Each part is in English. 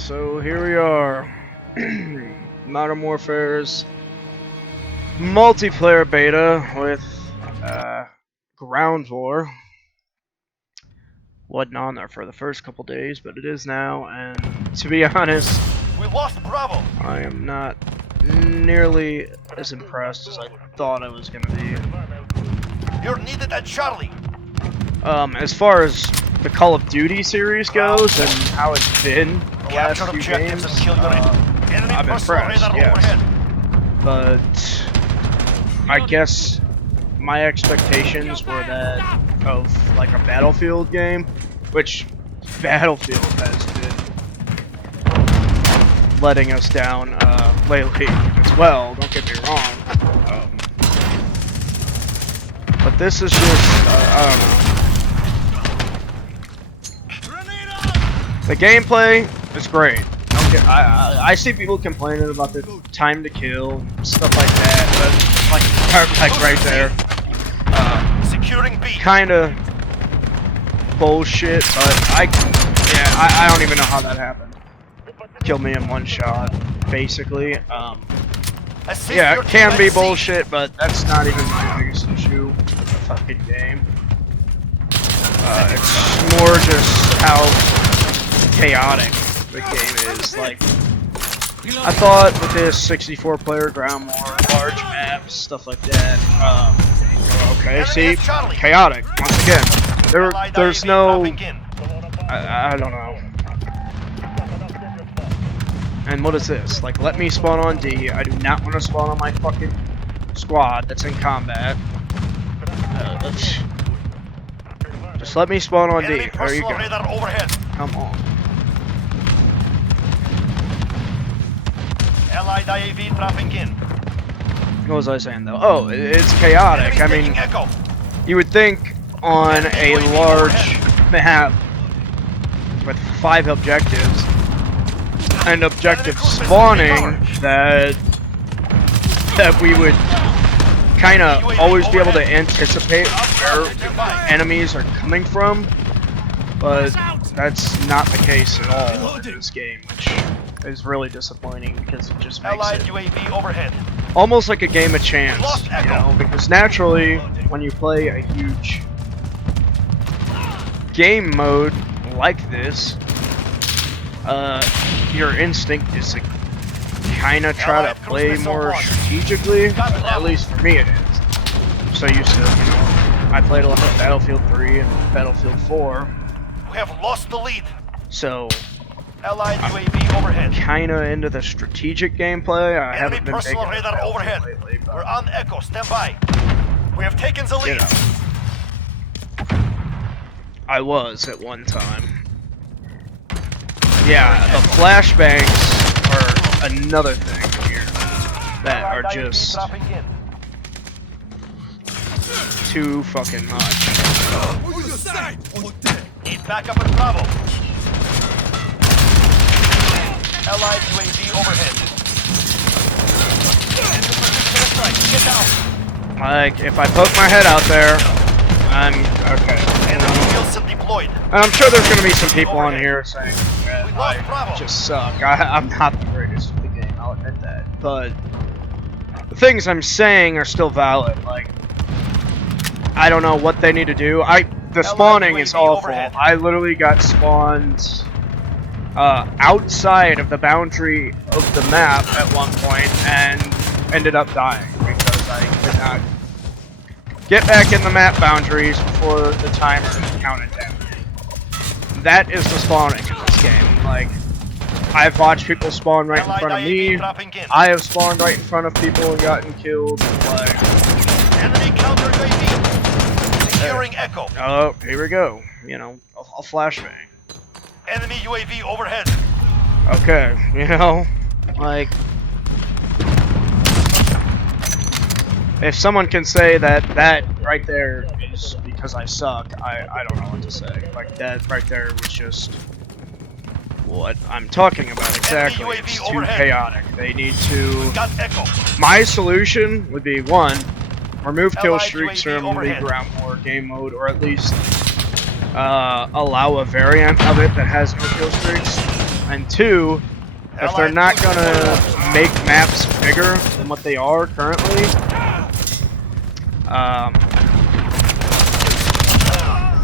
So here we are. Modern Warfare's multiplayer beta with Ground War. Wasn't on there for the first couple days, but it is now, and to be honest, we lost Bravo. I am not nearly as impressed as I thought I was gonna be. You're needed at Charlie. As far as the Call of Duty series goes and how it's been the last few games, I'm impressed, yes. But I guess my expectations were that of like a Battlefield game, which Battlefield has been letting us down lately as well, don't get me wrong. But this is just, I don't know. The gameplay is great. I see people complaining about the time to kill, stuff like that, but like right there. Securing B. Kinda bullshit, but I don't even know how that happened. Killed me in one shot, basically. Yeah, it can be bullshit, but that's not even my biggest issue with the fucking game. It's more just how chaotic the game is. Like, I thought with this 64-player ground war, large maps, stuff like that. Okay, see, chaotic once again. There's no, I don't know. And what is this? Like, let me spawn on D. I do not want to spawn on my fucking squad that's in combat. Just let me spawn on D. There you go. Come on. Allied IAV dropping in. What was I saying though? Oh, it's chaotic. I mean, you would think on a large map with 5 objectives and objective spawning that we would kind of always be able to anticipate where enemies are coming from, but that's not the case at all in this game, which is really disappointing because it just makes it UAV overhead. Almost like a game of chance, you know, because naturally when you play a huge game mode like this, your instinct is to kind of try to play more strategically. At least for me it is. I'm so used to, you know, I played a lot of Battlefield 3 and Battlefield 4. We have lost the lead. So Allied UAV overhead. Kinda into the strategic gameplay. I haven't been taking radar overhead. Lately, but we're on Echo. Stand by. We have taken the lead. You know, I was at one time. Yeah, the flashbangs are another thing here that are just too fucking much. Need backup at Bravo. Allied UAV overhead. Get down. Like, if I poke my head out there, I'm okay. You know? And I'm sure there's gonna be some people on here saying that I just suck. I'm not the greatest at the game, I'll admit that. But the things I'm saying are still valid. Like, I don't know what they need to do. The spawning is awful. I literally got spawned outside of the boundary of the map at one point and ended up dying because I could not get back in the map boundaries before the timer counted down. That is the spawning in this game. Like, I've watched people spawn right in front of me. I have spawned right in front of people and gotten killed. Like, enemy counter UAV. Securing Echo. Oh, here we go. You know, a flashbang. Enemy UAV overhead. Okay, you know, like, if someone can say that right there is because I suck, I don't know what to say. Like, that right there was just what I'm talking about exactly. It's too chaotic. They need to... My solution would be, 1, remove kill streaks from the ground war game mode, or at least allow a variant of it that has no kill streaks. And two, if they're not gonna make maps bigger than what they are currently,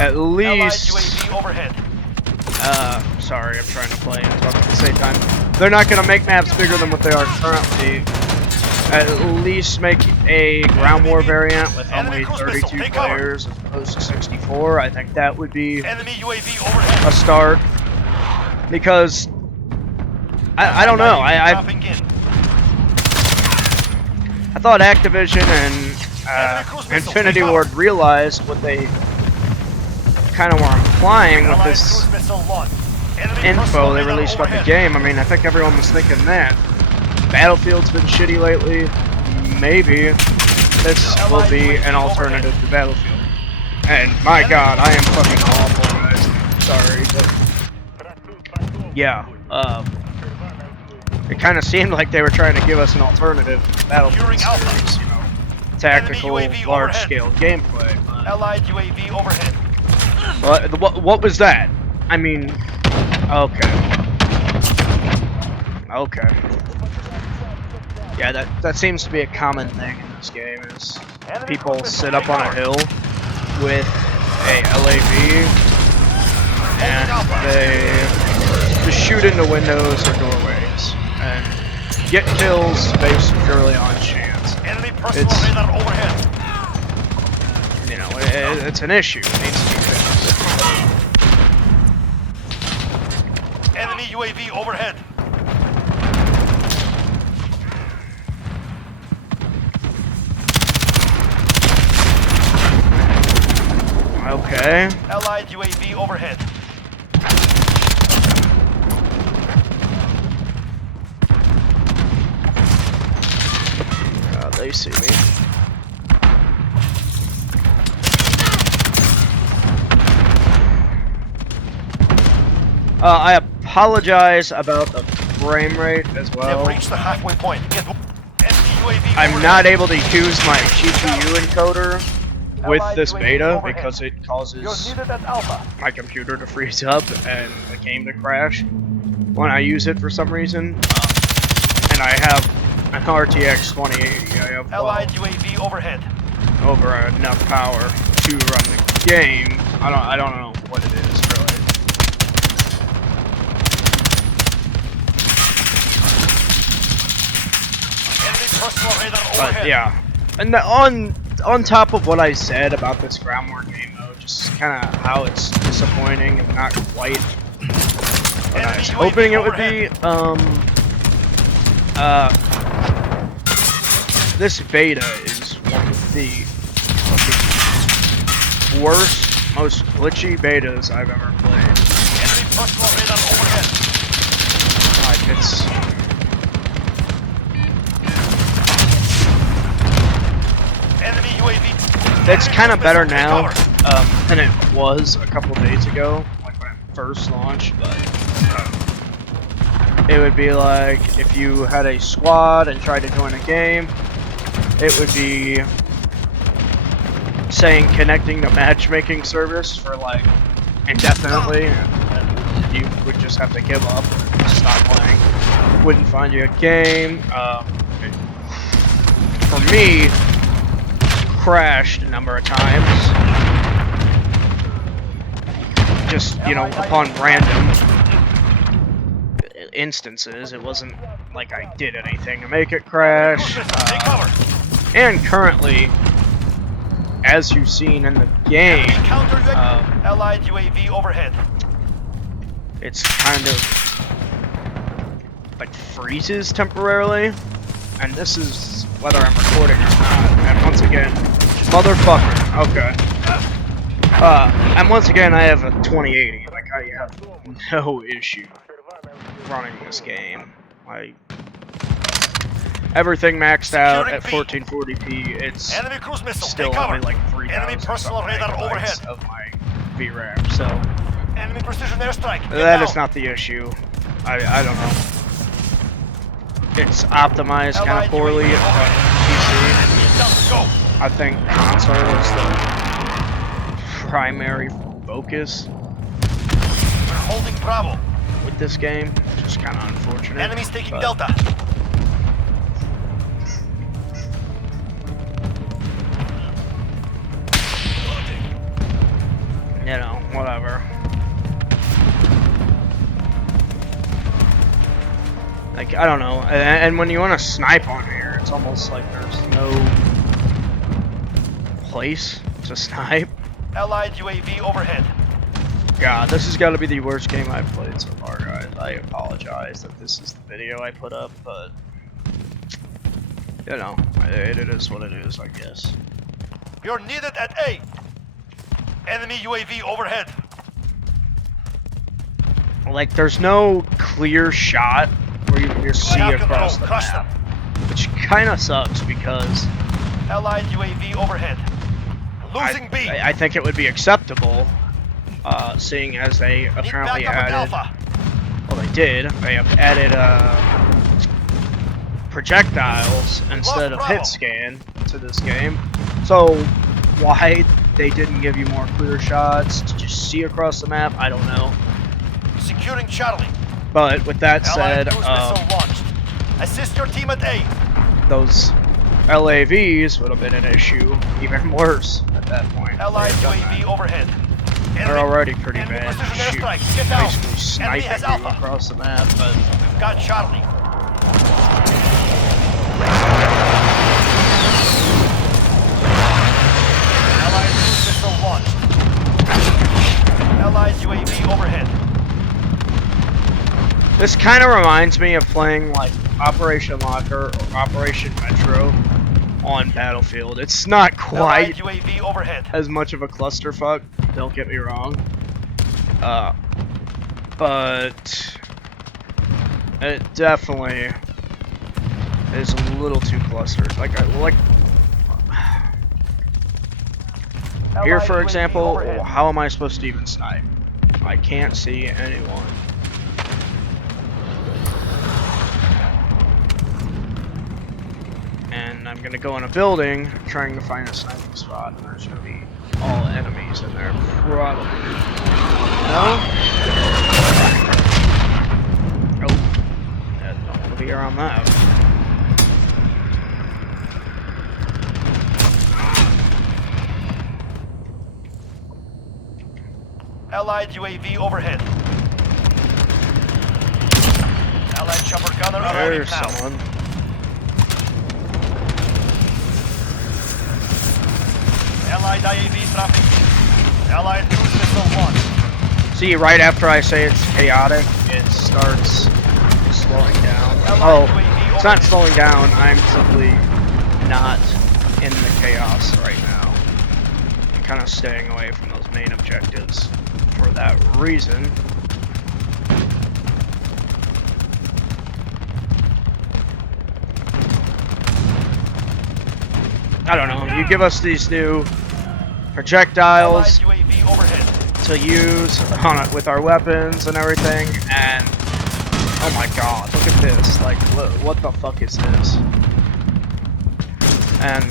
at least. Sorry, I'm trying to play and talk at the same time. They're not gonna make maps bigger than what they are currently. At least make a ground war variant with only 32 players as opposed to 64. I think that would be a start. Because I don't know. I thought Activision and Infinity Ward realized what they kind of were implying with this info they released about the game. I mean, I think everyone was thinking that. Battlefield's been shitty lately. Maybe this will be an alternative to Battlefield. And my god, I am fucking awful, guys. Sorry, but yeah, it kind of seemed like they were trying to give us an alternative to Battlefield series, you know, tactical, large-scale gameplay. Allied UAV overhead. What was that? I mean, okay. Yeah, that seems to be a common thing in this game, is people sit up on a hill with a LAV and they just shoot into windows or doorways and get kills based purely on chance. It's, you know, it's an issue. It needs to be fixed. Enemy UAV overhead. Okay. Allied UAV overhead. God, they see me. I apologize about the frame rate as well. Reached the halfway point. I'm not able to use my GPU encoder with this beta because it causes my computer to freeze up and the game to crash when I use it for some reason. And I have an RTX 2080. I have Allied UAV overhead. over enough power to run the game. I don't know what it is really. But yeah, and on top of what I said about this ground war game mode, just kind of how it's disappointing and not quite what I was hoping it would be. This beta is one of the worst, most glitchy betas I've ever played. Like it's. It's kind of better now than it was a couple days ago, like when it first launched, but it would be like if you had a squad and tried to join a game, it would be saying connecting to matchmaking service for like indefinitely, and you would just have to give up and stop playing. Wouldn't find you a game. For me, crashed a number of times, just, you know, upon random instances. It wasn't like I did anything to make it crash. And currently, as you've seen in the game, Allied UAV overhead. It's kind of like freezes temporarily, and this is whether I'm recording or not. And once again, motherfucker. Okay. And once again, I have a 2080. Like, I have no issue running this game. Like, everything maxed out at 1440p. It's still only like 3,000 megabytes of my VRAM. So that is not the issue. I don't know. It's optimized kind of poorly on PC. I think console is the primary focus. We're holding Bravo. with this game, which is kind of unfortunate. Enemies taking but, Delta. you know, whatever. Like, I don't know. And when you want to snipe on here, it's almost like there's no place to snipe. Allied UAV overhead. God, this has got to be the worst game I've played so far, guys. I apologize that this is the video I put up, but you know, it is what it is, I guess. You're needed at A. Enemy UAV overhead. Like, there's no clear shot where you can just see across the map, which kind of sucks because Allied UAV overhead. Losing B. I think it would be acceptable, seeing as they apparently added. Well, they did. They have added projectiles instead of hit scan to this game. So why they didn't give you more clear shots to just see across the map, I don't know. Securing Charlie. But with that said, assist your team at A. Those LAVs would have been an issue, even worse at that point. Allied UAV overhead. They're already pretty bad. Shoot, Get down. basically sniping you across the map, but we've got Charlie. Allied cruise missile launched. Allied UAV overhead. This kind of reminds me of playing like Operation Locker or Operation Metro on Battlefield. It's not quite UAV overhead. as much of a clusterfuck, don't get me wrong. But it definitely is a little too clustered. Like here, for example, how am I supposed to even snipe? I can't see anyone. And I'm gonna go in a building trying to find a sniping spot, and there's gonna be all enemies in there, probably. No? Oh. I don't want to be around that. Allied UAV overhead. Allied chopper gunner There's someone. Allied IAV traffic. Allied cruise missile launched. See, right after I say it's chaotic, it starts slowing down. Allied Oh, UAV it's not slowing down. I'm simply not in the chaos right now. I'm kind of staying away from those main objectives for that reason. I don't know. You give us these new projectiles to use on it with our weapons and everything, and oh my god, look at this! Like, what the fuck is this? And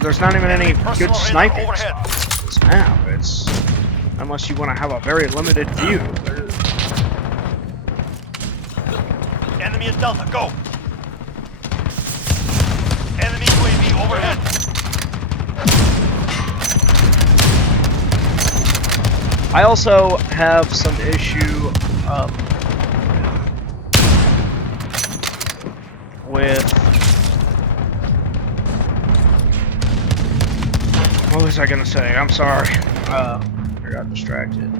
there's not even any good sniping spots on this map. It's unless you want to have a very limited view. Enemy at Delta, go! Enemy UAV overhead. I also have some issue with, what was I gonna say? I'm sorry. I got distracted.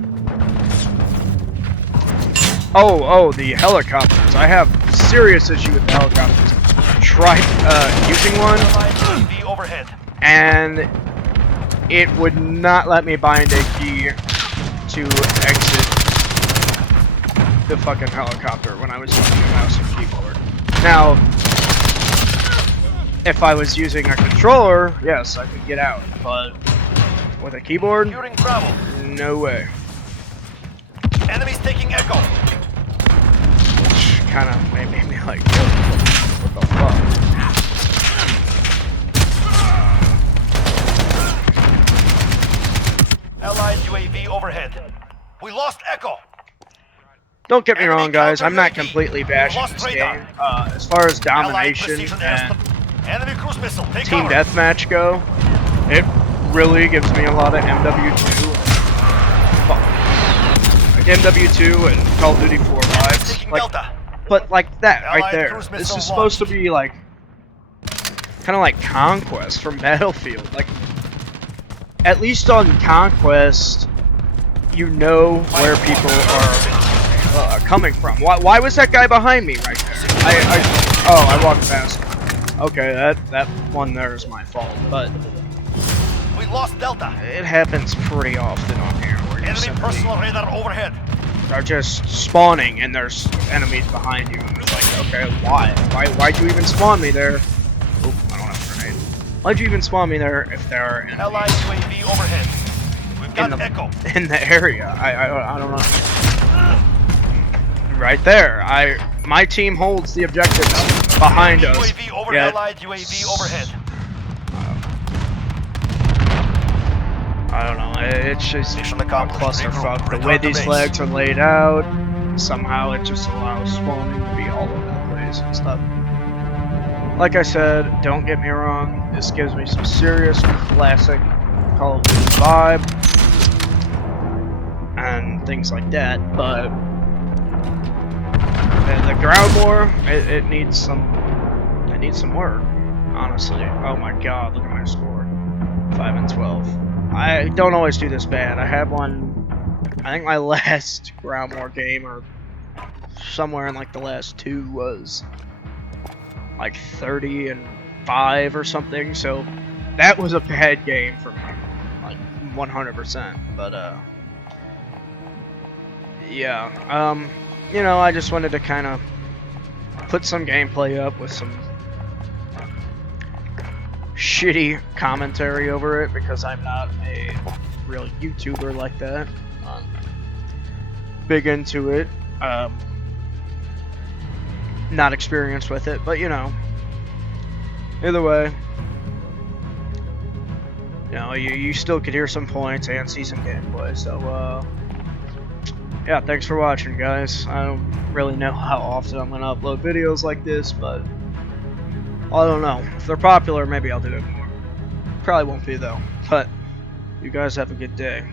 Oh, the helicopters. I have serious issue with the helicopters. Tried using one, and it would not let me bind a key to exit the fucking helicopter when I was using a mouse and keyboard. Now, if I was using a controller, yes, I could get out, but with a keyboard, no way. Enemies taking Echo. Which kind of made me like, what the fuck? Allied UAV overhead. We lost Echo. Don't get me wrong, guys. I'm not completely bashing this game. As far as domination and Enemy cruise missile. Take team cover. deathmatch go, it really gives me a lot of MW2. Like MW2 and Call of Duty 4 vibes. Taking Like, Delta. but like that right Allied there. cruise This missile is supposed to be like kind of like Conquest from Battlefield. Like, at least on Conquest, you know where people are coming from. Why was that guy behind me right there? I walked past him. Okay, that one there is my fault, but We lost Delta. it happens pretty often on here where you Enemy simply personal radar overhead. are just spawning and there's enemies behind you, and it's like, okay, why'd you even spawn me there? Oh, I don't have a grenade. Why'd you even spawn me there if there are enemies Allied UAV overhead. We've got Echo. in the area? I don't know. Right there, my team holds the objectives behind us. UAV over Yet, Allied UAV overhead. I don't know. It's just a Mission accomplished. clusterfuck. Regroup. The Return way to these base. flags are laid out, somehow it just allows spawning to be all over the place and stuff. Like I said, don't get me wrong. This gives me some serious classic Call of Duty vibe and things like that, but the ground war, it needs some work, honestly. Oh my god, look at my score. 5 and 12. I don't always do this bad. I had one, I think my last ground war game, or somewhere in like the last 2, was like 30 and 5 or something, so that was a bad game for me, like 100%, but yeah, you know, I just wanted to kind of put some gameplay up with some shitty commentary over it, because I'm not a real YouTuber like that. Big into it. Not experienced with it, but you know. Either way, you know, you still could hear some points and see some gameplay. So, yeah, thanks for watching, guys. I don't really know how often I'm gonna upload videos like this, but I don't know. If they're popular, maybe I'll do it more. Probably won't be though. But you guys have a good day.